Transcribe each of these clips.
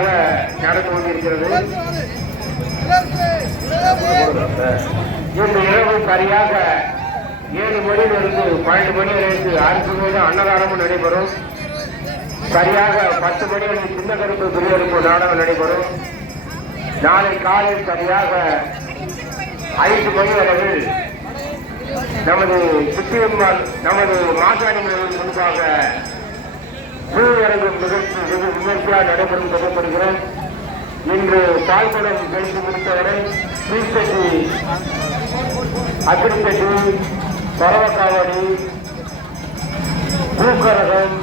சிறப்பாக நடந்து கொண்டிருக்கிறது. இன்று இரவு சரியாக 7 மணியிலிருந்து 12 மணி வரைக்கும் அரசு அன்னதானமும் நடைபெறும். சரியாக 10 மணி வரை சின்ன கருப்பு பெரியெடுப்பு நாடகம் நடைபெறும். நாளை காலை சரியாக 5 மணி அளவில் நமது சுத்தியம்மாள் நமது மாசாணிகளின் முன்பாக பூவரங்கும் நிகழ்ச்சி வெகு விமர்சையாக நடைபெறும் சொல்லப்படுகிறோம். இன்று பால்குடம் கழித்து முடித்தவரை தீர்த்தட்டி, அக்கிரித்தட்டி, பரவக்காவடி, பூக்கரகம்,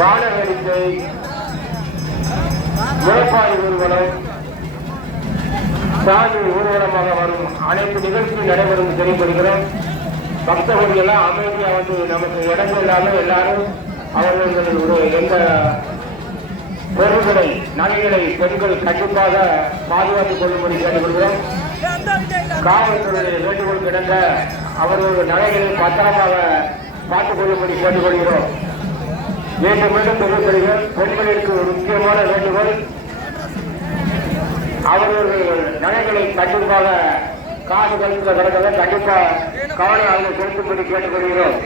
வானவேடிக்கை, முளைப்பாய் ஊர்வலம், சாமி ஊர்வலமாக வரும் அனைத்து நிகழ்ச்சியும் நடைபெறும் தெரியப்படுகிறோம். பக்தர்கள் அமைதியா வந்து நமக்கு இடங்கள் இல்லாமல் எல்லாரும் அவர்களுடைய எந்த பொருள்களை நகைகளை பெண்கள் கண்டிப்பாக பாதுகாத்துக் கொள்ளும்படி கேட்டுக்கொள்கிறோம். காவல்துறையுடைய வேண்டுகோள் கிடந்த அவர்களுடைய நகைகளை பத்திரமாக பார்த்துக் கொள்ளும்படி கேட்டுக்கொள்கிறோம். மீண்டும் மீண்டும் தெரிவிக்கிறீர்கள். பெண்களுக்கு ஒரு முக்கியமான வேண்டுகோள், அவர்கள் நகைகளை கண்டிப்பாக காசு கழித்த கிடக்கிறத கண்டிப்பாக கவனம் அவர்கள் செலுத்தும்படி கேட்டுக்கொள்கிறோம்.